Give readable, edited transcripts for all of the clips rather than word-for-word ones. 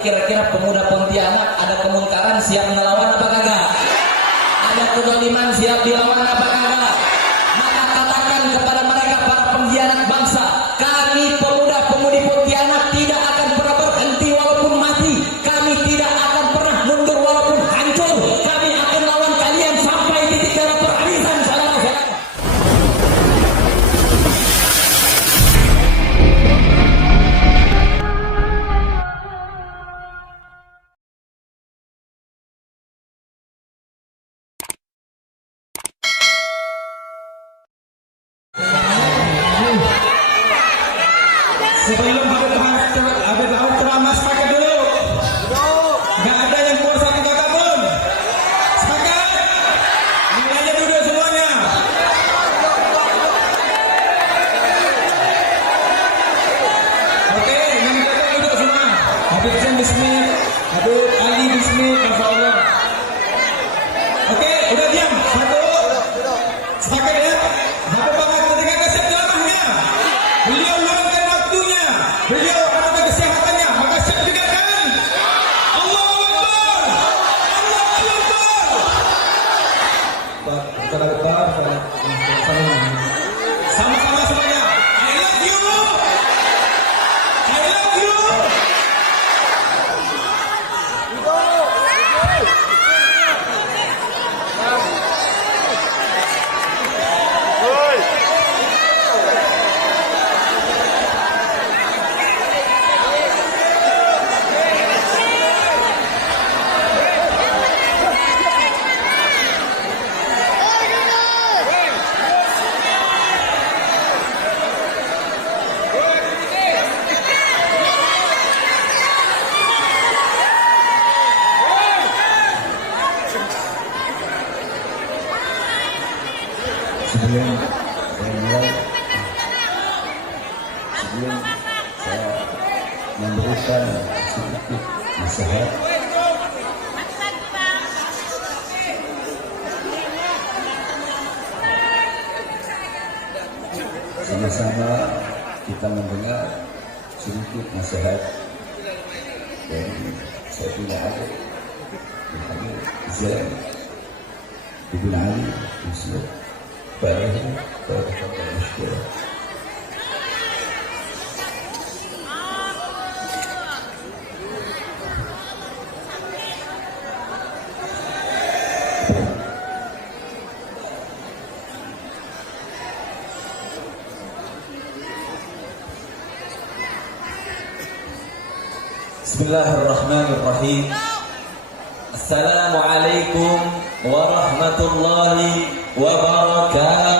Kira-kira pemuda Pontianak ada kemungkaran siap melawan apa kagak? Ada kezaliman siap dilawan apa kagak? Maka katakan kepada mereka para pengkhianat bangsa, kami pemuda-pemudi Pontianak tidak akan pernah berhenti walaupun mati. Kami tidak akan pernah mundur walaupun hancur. Kami akan lawan kalian sampai titik darah perhabisan, saudara-saudara. Sebelum Habib Laut ceramah sepakat dulu. Gak ada yang keluar satu kata pun. Sepakat? Mulainya duduk semuanya. Oke, yang kata duduk semua. Habib Zain bismillah, Habib Ali bismillah, Masya Allah. Oke, udah diam. Satu. Sepakat ya? Habib banget ketika kasih ceramahnya. Beliau luangkan waktunya, beliau menjaga kesehatannya, maka siap juga kan? Allahu Akbar, Allahu Akbar. Sama-sama semuanya. I love you, I love you. Sebelum saya memberikan sedikit nasihat, sama-sama kita mendengar sedikit nasihat dari Sayyidina Ali bin Habib Zain bin Ali bin Suhaib. Bismillahirrahmanirrahim. Assalamualaikum warahmatullahi wabarakatuh.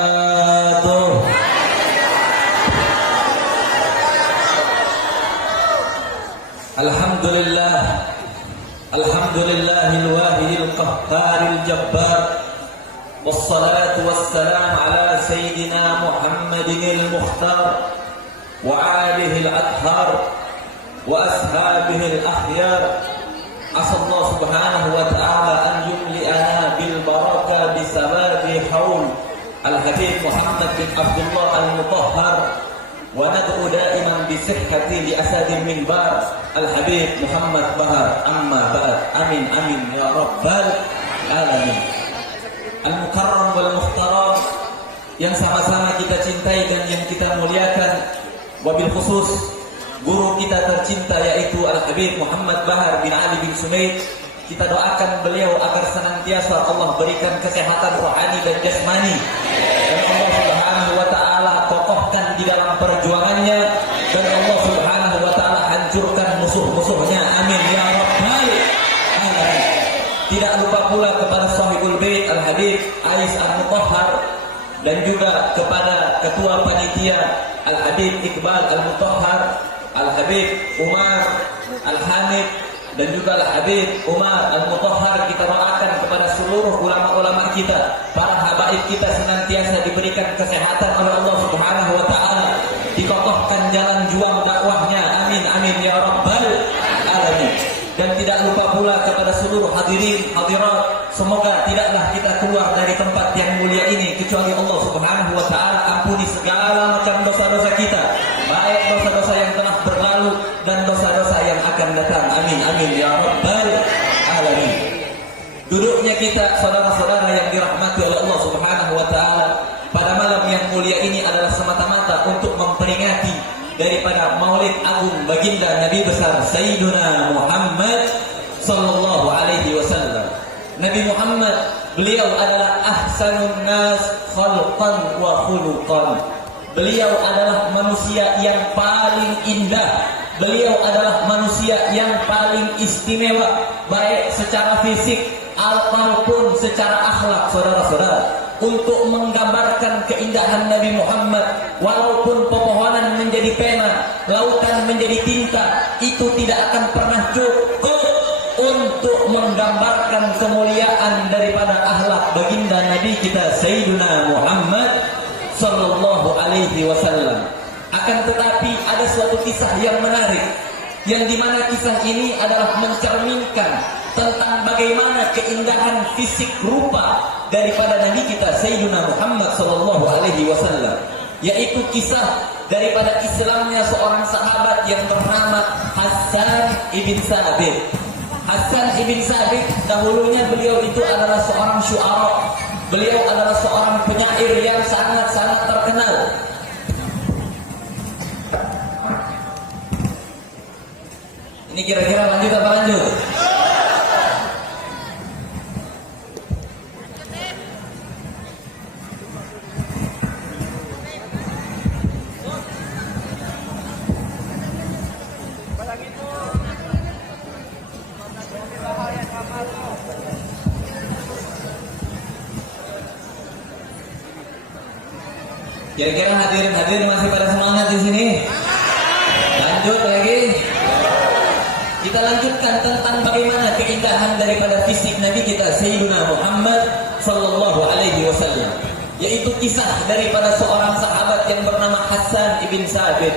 Alhamdulillah, alhamdulillahil wahidil qahharil jabbar, wassalatu wassalamu ala sayyidina Muhammadinil mukhtar wa alihil adhar wa ashabihil akhyar. Asallahu subhanahu wa ta'ala an yumli'ana bil baraka bisababi haul al-habib Muhammad bin Abdullah al-Mutahhar wa nad'u da'iman bisihhati li asadil minbar al-habib Muhammad Bahar. Amma ba'd. Amin amin ya rabbal alamin. Al-mukarram wal mukhtaram yang sama-sama kita cintai dan yang kita muliakan, wabil khusus guru kita tercinta yaitu Al-Habib Muhammad Bahar bin Ali bin Suhaib. Kita doakan beliau agar senantiasa Allah berikan kesehatan rohani dan jasmani, dan Allah Subhanahu wa taala kokohkan di dalam perjuangannya, dan Allah Subhanahu wa taala hancurkan musuh-musuhnya. Amin ya rabbal alamin. Tidak lupa pula kepada Sahibul Bait Al-Habib Ais Al-Mutahhar, dan juga kepada ketua panitia Al-Habib Iqbal Al-Mutahhar, Al-Habib Umar Al-Hamid, dan juga Al-Habib Umar Al-Mutahhar. Kita doakan kepada seluruh ulama-ulama kita, para habaib kita senantiasa diberikan kesehatan oleh Allah Subhanahu wa taala, dikokohkan jalan juang dakwahnya. Amin amin ya rabbal alamin. Dan tidak lupa pula kepada seluruh hadirin hadirat, semoga tidaklah kita keluar dari tempat yang mulia ini kecuali Allah Subhanahu wa taala ampuni segala macam dosa-dosa kita, baik dosa-dosa yang telah berlalu dan dosa-dosa yang akan datang. Amin, amin ya rabbal alamin. Duduknya kita saudara-saudara yang dirahmati oleh Allah Subhanahu wa taala pada malam yang mulia ini adalah semata-mata untuk memperingati daripada Maulid Agung baginda Nabi besar Sayyiduna Muhammad sallallahu alaihi wasallam. Nabi Muhammad, beliau adalah ahsanun nas khalqan wa khuluqan. Beliau adalah manusia yang paling indah. Beliau adalah manusia yang paling istimewa, baik secara fisik ataupun secara akhlak, saudara-saudara. Untuk menggambarkan keindahan Nabi Muhammad, walaupun pepohonan menjadi pena, lautan menjadi tinta, itu tidak akan pernah cukup untuk menggambarkan kemuliaan daripada akhlak baginda Nabi kita Sayyiduna Muhammad sallallahu alaihi wasallam. Akan tetapi ada suatu kisah yang menarik, yang dimana kisah ini adalah mencerminkan tentang bagaimana keindahan fisik rupa daripada Nabi kita Sayyiduna Muhammad sallallahu alaihi wasallam, yaitu kisah daripada Islamnya seorang sahabat yang bernama Hassan ibn Sabit. Hassan ibn Sabit, dahulunya beliau itu adalah seorang syu'ara. Beliau adalah seorang penyair yang sangat-sangat terkenal. Ini kira-kira lanjut apa lanjut? Kira-kira hadirin masih pada semangat di sini? Lanjut lagi. Kita lanjutkan tentang bagaimana keindahan daripada fisik Nabi kita Sayyiduna Muhammad sallallahu alaihi wasallam, yaitu kisah daripada seorang sahabat yang bernama Hassan ibn Sabit.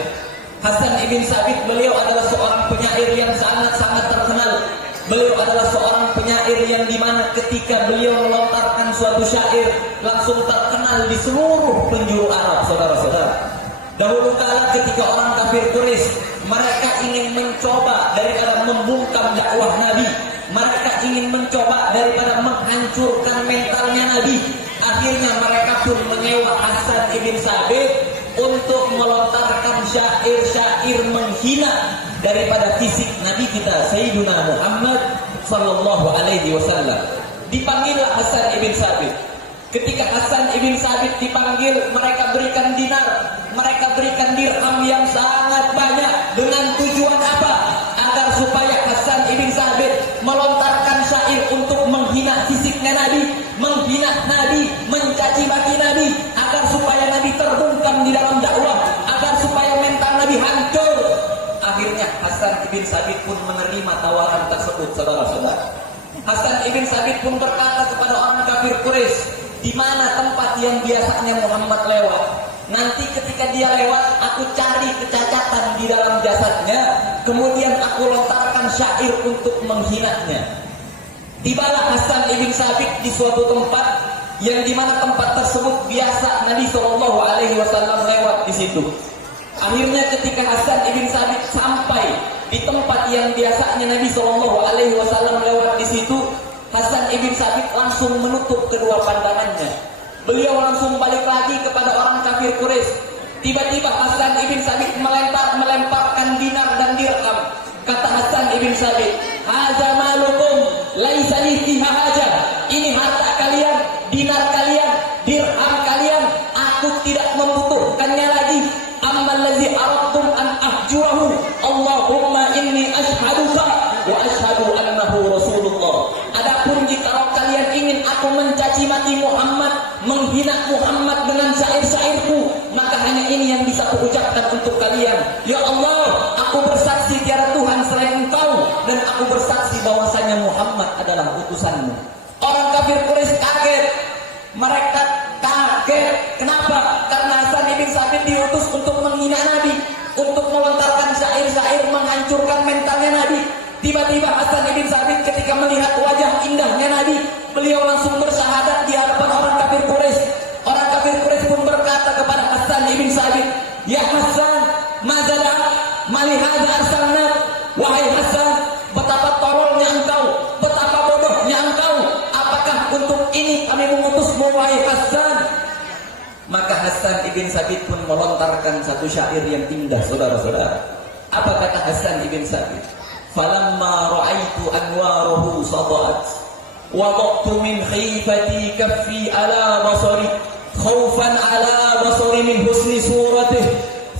Hassan ibn Sabit, beliau adalah seorang penyair yang sangat-sangat terkenal. Beliau adalah seorang penyair yang dimana ketika beliau melontarkan suatu syair langsung terkenal di seluruh penjuru Arab, saudara-saudara. Dahulu kala ketika orang kafir Quraisy mereka ingin mencoba daripada membungkam dakwah Nabi, mereka ingin mencoba daripada menghancurkan mentalnya Nabi. Akhirnya mereka pun menyewa Hassan ibn Sabit untuk melontarkan syair-syair menghina daripada fisik Nabi kita Sayyiduna Muhammad sallallahu alaihi wasallam. Dipanggillah Hassan ibn Sabit. Ketika Hassan ibn Sabit dipanggil, mereka berikan dinar, mereka berikan dirham yang sangat banyak. Dengan tujuan apa? Agar supaya Hassan ibn Sabit melontarkan syair untuk menghina fisiknya Nabi, menghina Nabi, mencaci maki Nabi, agar supaya Nabi terbungkam di dalam dakwah, agar supaya mental Nabi hancur. Akhirnya Hassan ibn Sabit pun menerima tawaran tersebut, saudara-saudara. Hassan ibn Sabit pun berkata kepada orang kafir Quraisy, di mana tempat yang biasanya Muhammad lewat, nanti ketika dia lewat, aku cari kecacatan di dalam jasadnya, kemudian aku lontarkan syair untuk menghinanya. Tibalah Hassan ibn Sabit di suatu tempat yang dimana tempat tersebut biasa Nabi Shallallahu Alaihi Wasallam lewat di situ. Akhirnya ketika Hassan ibn Sabit sampai di tempat yang biasanya Nabi Shallallahu Alaihi Wasallam lewat di situ, Hassan ibn Sabit langsung menutup kedua pandangannya. Beliau langsung balik lagi kepada orang kafir Quraisy. Tiba-tiba Hassan ibn Sabit melemparkan dinar dan dirham. Kata Hassan ibn Sabit, "Hadza malukum laisa li fiha haja." Ini harta kalian, dinar kalian, dirham kalian, aku tidak membutuhkannya lagi. Ammal ladzi aradtum an ahjurahu, Allahumma inni ashhaduka wa ashhadu annahu rasulullah. Adapun jika kalian ingin aku mencaci maki Muhammad, menghina Muhammad dengan syair-syairku, maka hanya ini yang bisa aku ucapkan untuk kalian. Ya Allah, aku bersaksi tiada Tuhan selain Engkau, dan aku bersaksi bahwasanya Muhammad adalah utusanmu. Orang kafir Quraisy kaget. Mereka kaget. Kenapa? Karena Hassan ibn Sabit diutus untuk menghina Nabi, untuk melontarkan syair-syair menghancurkan mentalnya Nabi. Tiba-tiba Hassan ibn Sabit ketika melihat wajah indahnya Nabi, beliau langsung bersyahadat di hadapan orang kafir Quraisy. Orang kafir Quraisy pun berkata kepada Hassan ibn Sabit, "Ya Hassan, mazala malihada arsalna." Wahai Hassan, wahai Hasan. Maka Hasan ibn Sabit pun melontarkan satu syair yang indah, saudara-saudara. Apa kata Hasan ibn Sabit? Falamma ra'aitu anwarahu sada'at wada'tu min khifati kaffi ala basari khawfan ala basari min husni suratih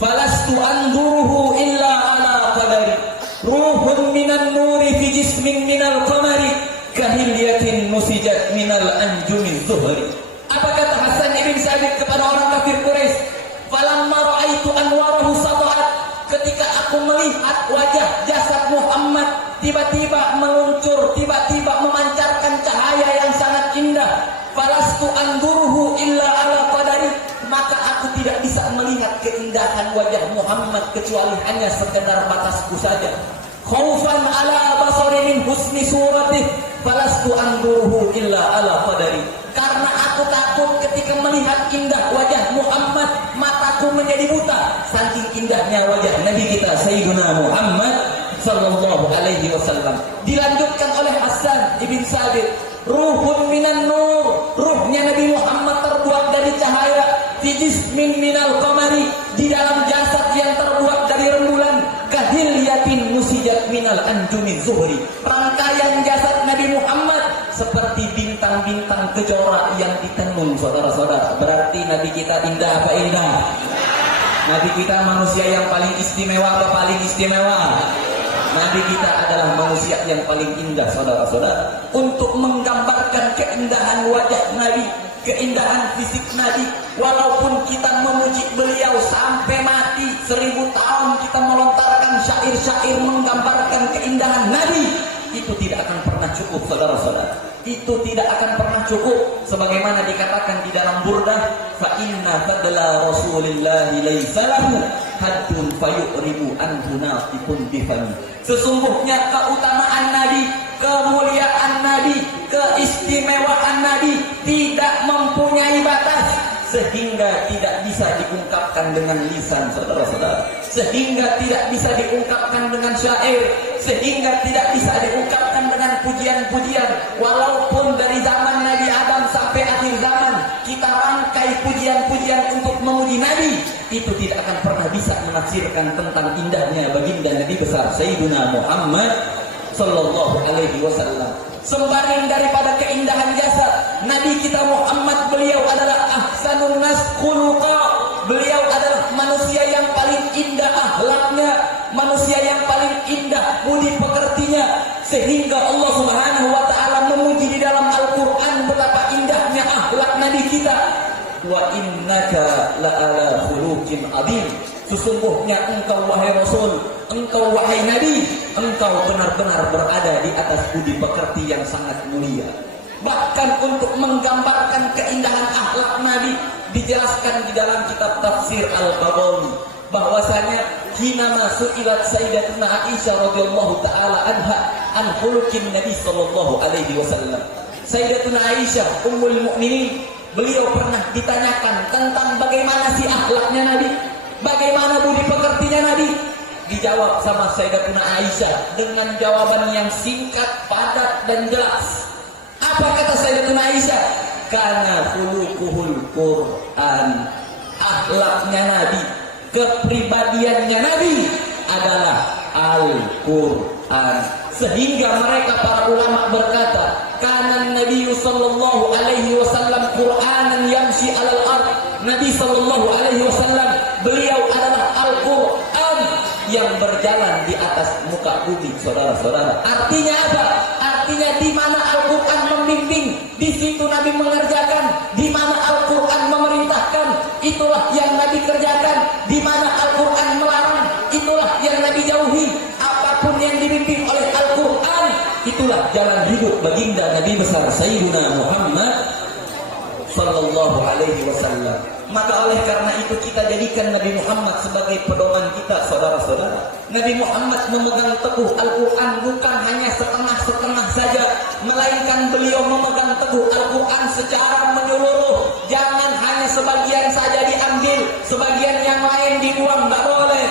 falastu anduruhu illa ala qadari ruhun minan nuri fi jismin minal qamari kahilyatin musijat minal anjumi zuhri. Apa kata Hasan ibn Sabit kepada orang kafir Quraisy? Falamma ra'aitu anwarahu sada'at, ketika aku melihat wajah jasad Muhammad tiba-tiba meluncur, tiba-tiba memancarkan cahaya yang sangat indah. Falastu anduruhu illa ala qadari, maka aku tidak bisa melihat keindahan wajah Muhammad kecuali hanya sekedar batasku saja. Khaufan ala basari min husni suratih falastu anduruhu illa ala qadari, karena aku takut ketika melihat indah wajah Muhammad mataku menjadi buta saking indahnya wajah Nabi kita Sayyidina Muhammad sallallahu alaihi wasallam. Dilanjutkan oleh Hasan ibn Sabit, ruhun minan nur, ruhnya Nabi Muhammad terbuat dari cahaya, fi jismin minal qamari, di dalam jasad yang terbuat dari rembulan, kahilyatin musijat minal anjumi zuhri, rangkaian jasad Nabi Muhammad seperti bintang-bintang kejora yang ditenun, saudara-saudara. Berarti Nabi kita indah apa indah? Nabi kita manusia yang paling istimewa apa paling istimewa? Nabi kita adalah manusia yang paling indah, saudara-saudara. Untuk menggambarkan keindahan wajah Nabi, keindahan fisik Nabi, walaupun kita memuji beliau sampai mati 1000 tahun, kita melontarkan syair-syair menggambarkan keindahan Nabi, itu tidak akan pernah cukup, saudara-saudara. Itu tidak akan pernah cukup. Sebagaimana dikatakan di dalam Burdah, fa inna fadla rasulillahi laisa lahu haddun fayuribu anhu naqibun bifami. Sesungguhnya keutamaan Nabi, kemuliaan Nabi, keistimewaan Nabi tidak mempunyai batas, sehingga tidak bisa diungkapkan dengan lisan, saudara-saudara, sehingga tidak bisa diungkapkan dengan syair, sehingga tidak bisa diungkapkan dengan pujian-pujian. Walaupun dari zaman Nabi Adam sampai akhir zaman kita rangkai pujian-pujian untuk memuji Nabi, itu tidak akan pernah bisa menafsirkan tentang indahnya baginda Nabi besar Sayyidina Muhammad sallallahu alaihi wasallam. Sembarang daripada keindahan jasad Nabi kita Muhammad, beliau adalah ahsanun nas khuluqa, beliau adalah manusia yang paling indah akhlaknya, manusia yang paling indah budi pekertinya, sehingga Allah Subhanahu wa taala memuji di dalam Al-Qur'an betapa indahnya akhlak Nabi kita. Wa innaka la'ala khuluqin adzim, sesungguhnya engkau wahai Rasul, engkau wahai Nabi, engkau benar-benar berada di atas budi pekerti yang sangat mulia. Bahkan untuk menggambarkan keindahan akhlak Nabi dijelaskan di dalam kitab tafsir Al-Baghawi bahwasanya hina su'ilat Sayyidatuna Aisyah radhiyallahu taala anha an khuluqin Nabi sallallahu alaihi wasallam. Sayyidatuna Aisyah ummul mukminin, beliau pernah ditanyakan tentang bagaimana sih akhlaknya Nabi, bagaimana budi pekertinya Nabi. Dijawab sama Sayyidatuna Aisyah dengan jawaban yang singkat, padat dan jelas. Apa kata Sayyidatuna Aisyah? Kana khuluquhul Qur'an, akhlaknya Nabi, kepribadiannya Nabi adalah Al-Qur'an. Sehingga mereka para ulama berkata, kana Nabi sallallahu alaihi wasallam Qur'anan yamshi 'alal ard. Nabi sallallahu alaihi wasallam beliau adalah Al-Qur'an yang berjalan di atas muka bumi, saudara-saudara. Artinya apa? Artinya di mana Al-Qur'an membimbing, di situ Nabi mengerjakan. Di mana Al-Qur'an memerintahkan, itulah yang Nabi kerjakan. Di mana Al-Qur'an melarang, itulah yang Nabi jauhi. Apapun yang dibimbing oleh Al-Qur'an, itulah jalan hidup baginda Nabi besar Sayyidina Muhammad sallallahu alaihi wasallam. Maka oleh karena itu kita jadikan Nabi Muhammad sebagai pedoman kita, saudara-saudara. Nabi Muhammad memegang teguh Al-Quran bukan hanya setengah-setengah saja, melainkan beliau memegang teguh Al-Quran secara menyeluruh. Jangan hanya sebagian saja diambil, sebagian yang lain dibuang, tidak boleh.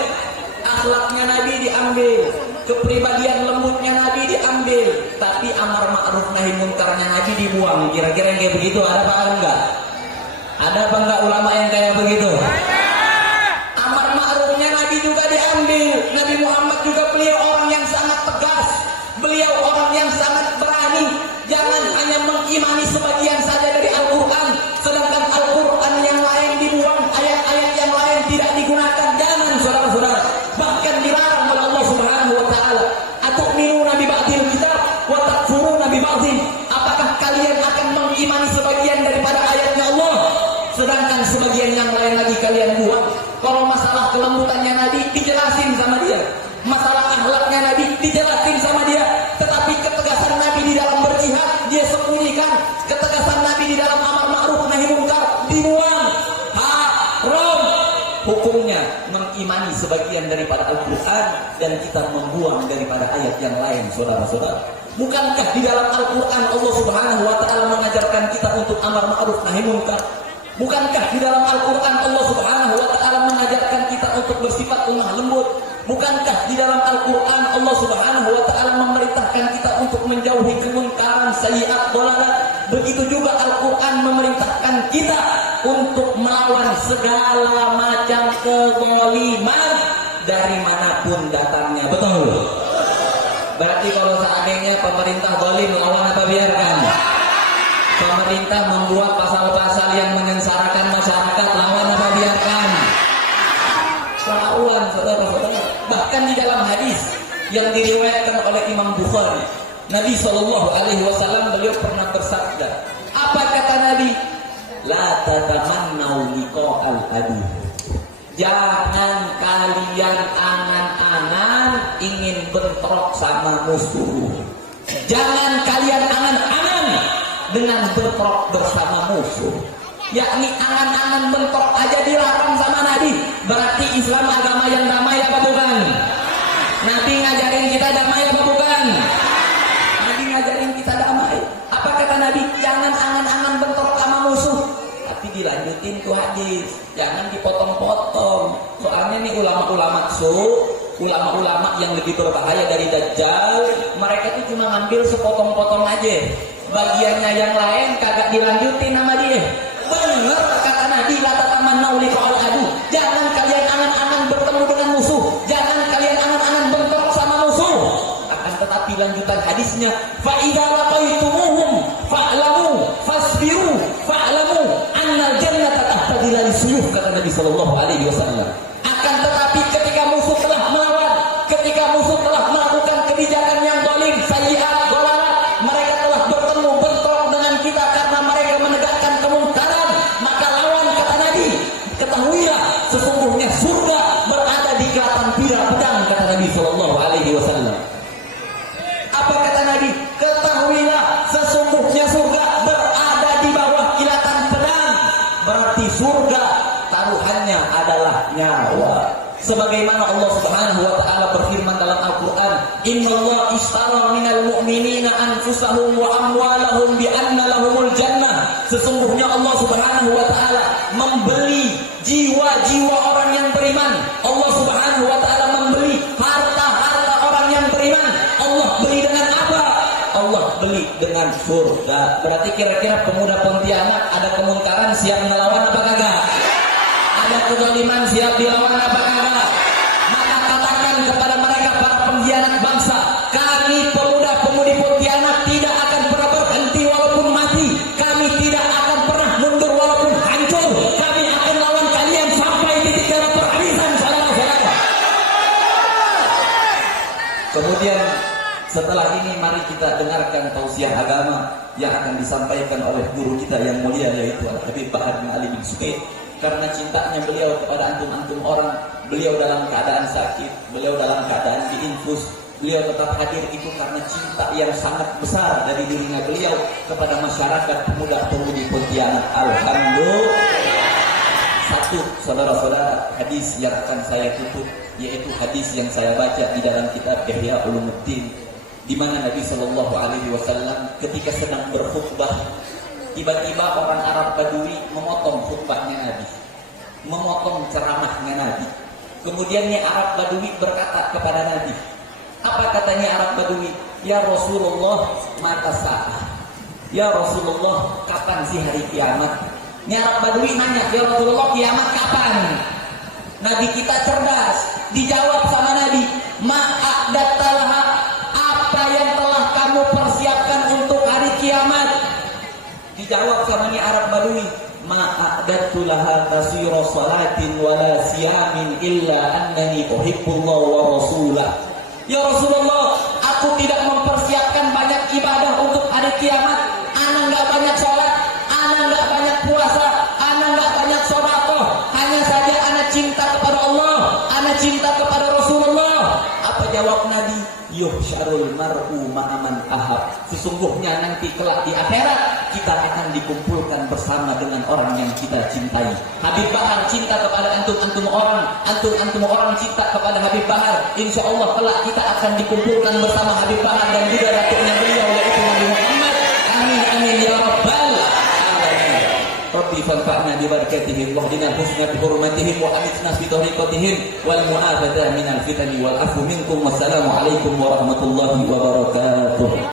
Akhlaknya Nabi diambil, kepribadian lembutnya Nabi diambil, tetapi amar ma'ruf nahi munkarnya Nabi dibuang. Kira-kira yang kayak begitu ada apa enggak? Ada apa enggak ulama yang kayak begitu? Amar ma'rufnya Nabi juga diambil. Nabi Muhammad juga beliau orang yang sangat tegas. Beliau orang yang sangat berani. Jangan hanya mengimani sebagian saja dari Al-Quran, sedangkan Al-Quran yang lain dibuang, ayat-ayat yang lain tidak digunakan. Jangan, saudara-saudara. Bahkan dilarang oleh Allah Subhanahu wa taala. Atu'minuna bi ba'dil kitab wa takfuruna bi ba'dil. Apakah kalian akan mengimani sebagian daripada ayatnya Allah, sedangkan sebagian yang lain lagi kalian buang? Kalau masalah kelembutannya Nabi dijelasin sama dia, masalah akhlaknya Nabi dijelasin sama dia, tetapi ketegasan Nabi di dalam berjihad dia sembunyikan, ketegasan Nabi di dalam amar ma'ruf nahi munkar dibuang. Haram hukumnya mengimani sebagian daripada Al-Quran dan kita membuang daripada ayat yang lain, saudara-saudara. Bukankah di dalam Al-Quran Allah Subhanahu wa taala mengajarkan kita untuk amar ma'ruf nahi munkar? Bukankah di dalam Al-Quran Allah Subhanahu wa taala mengajarkan kita untuk bersifat lemah lembut? Bukankah di dalam Al-Quran Allah Subhanahu wa taala memerintahkan kita untuk menjauhi kemunkaran, sayyi'at, dhalalat? Begitu juga Al-Quran memerintahkan kita untuk melawan segala macam kezaliman dari manapun datangnya. Betul? Berarti kalau seandainya pemerintah zalim, lawan apa biarkan? Pemerintah membuat pasal-pasal yang menyengsarakan masyarakat, lawan apa biarkan? Lawan, saudara-saudara. Bahkan di dalam hadis yang diriwayatkan oleh Imam Bukhari, Nabi SAW beliau pernah bersabda. Apa kata Nabi? La tatamannau liqa'al adu. Jangan kalian angan-angan ingin bentrok sama musuh. Jangan kalian angan-angan dengan bentrok bersama musuh. Yakni angan-angan bentrok aja dilarang sama Nabi. Berarti Islam agama yang damai apa bukan? Nabi ngajarin kita damai apa bukan? Nabi ngajarin kita damai. Apa kata Nabi? Jangan angan-angan bentrok sama musuh. Tapi dilanjutin tuh hadis, jangan dipotong-potong. Soalnya nih ulama-ulama ulama-ulama yang lebih berbahaya dari Dajjal, mereka tuh cuma ngambil sepotong-potong aja. Bagiannya yang lain kagak dilanjutin sama dia. Bener kata Nabi, la tatamannau liqa'al adu. Jangan kalian angan-angan bertemu dengan musuh. Jangan kalian angan-angan bentrok sama musuh. Akan tetapi lanjutan hadisnya, fa idza laqaitumuhum fa'lamu fasbiru fa'lamu annal jannata tahta dhilal suyuf, kata Nabi sallallahu alaihi wasallam. Akan tetapi ketika musuh telah melawan, ketika musuh telah melakukan kebijakan yang zalim, sayyi'at, dhalalat, mereka telah bertemu bentrok dengan kita karena mereka menegakkan kemungkaran, maka lawan, kata Nabi. Ketahuilah sesungguhnya surga berada di kelatan pedang, kata Nabi sallallahu alaihi wasallam. Apa kata Nabi? Ketahuilah sesungguhnya surga berada di bawah kilatan pedang. Berarti surga taruhannya adalah nyawa. Sebagaimana Allah Subhanahu wa taala berfirman dalam Al-Qur'an, "Innallaha ishtara minal mu'minina anfusahum wa amwalahum bi anna lahumul jannah." Sesungguhnya Allah Subhanahu wa taala membeli jiwa-jiwa orang yang beriman. Allah Subhanahu wa taala membeli harta-harta orang yang beriman. Allah beli dengan apa? Allah beli dengan surga. Berarti kira-kira pemuda Pontianak ada kemungkaran siap melawan apa kagak? Ada kezaliman siap dilawan apa kagak? Maka katakan kepada mereka, para pengkhianat bangsa, kami pemuda-pemudi Pontianak tidak akan pernah berhenti walaupun mati. Kami tidak akan pernah mundur walaupun hancur. Kami akan lawan kalian sampai titik darah perhabisan, saudara-saudara. Kemudian setelah ini mari kita dengarkan tausiah agama yang akan disampaikan oleh guru kita yang mulia, yaitu Al-Habib Bahar bin Ali bin Sukaid. Karena cintanya beliau kepada antum-antum orang, beliau dalam keadaan sakit, beliau dalam keadaan diinfus, beliau tetap hadir itu karena cinta yang sangat besar dari dirinya beliau kepada masyarakat pemuda-pemudi Pontianak. Alhamdulillah. Satu, saudara-saudara, hadis yang akan saya tutup, yaitu hadis yang saya baca di dalam kitab Ihya Ulumuddin, di mana Nabi Shallallahu Alaihi Wasallam ketika sedang berkhutbah, tiba-tiba orang Arab Badui memotong khutbahnya Nabi, memotong ceramahnya Nabi. Kemudian Arab Badui berkata kepada Nabi, apa katanya Arab Badui? Ya Rasulullah, mata sa'ah. Ya Rasulullah, kapan sih hari kiamat? Ini Arab Badui nanya, ya Rasulullah, kiamat kapan? Nabi kita cerdas, dijawab sama Nabi, ma'adattalaha, apa yang telah kamu persiapkan untuk hari kiamat? Dijawab sama ini Arab Badui, ma'adattulaha tasira salatin wala siyamin illa annani uhibbullah wa rasulah. Ya Rasulullah, aku tidak mempersiapkan banyak ibadah untuk hari kiamat. Ana nggak banyak sholat, ana nggak banyak puasa, ana nggak banyak sedekah. Hanya saja ana cinta kepada Allah, ana cinta kepada Rasulullah. Apa jawab Nabi? Yuhsyarul mar'u ma'aman ahab. Sesungguhnya nanti kelak di akhirat kita akan dikumpulkan bersama dengan orang yang kita cintai. Habib Bahar cinta kepada antum orang, antum orang cinta kepada Habib Bahar. Insya Allah kelak kita akan dikumpulkan bersama Habib Bahar dan juga datuknya beliau yaitu Nabi Muhammad. Amin amin ya rabbal alamin. Rabbi fanfa'na bi barakatihim wahdina husna bi hurmatihim wa amitna fi tariqatihim wal mu'afata minal fitani wal afu minkum. Wassalamu alaikum warahmatullahi wabarakatuh.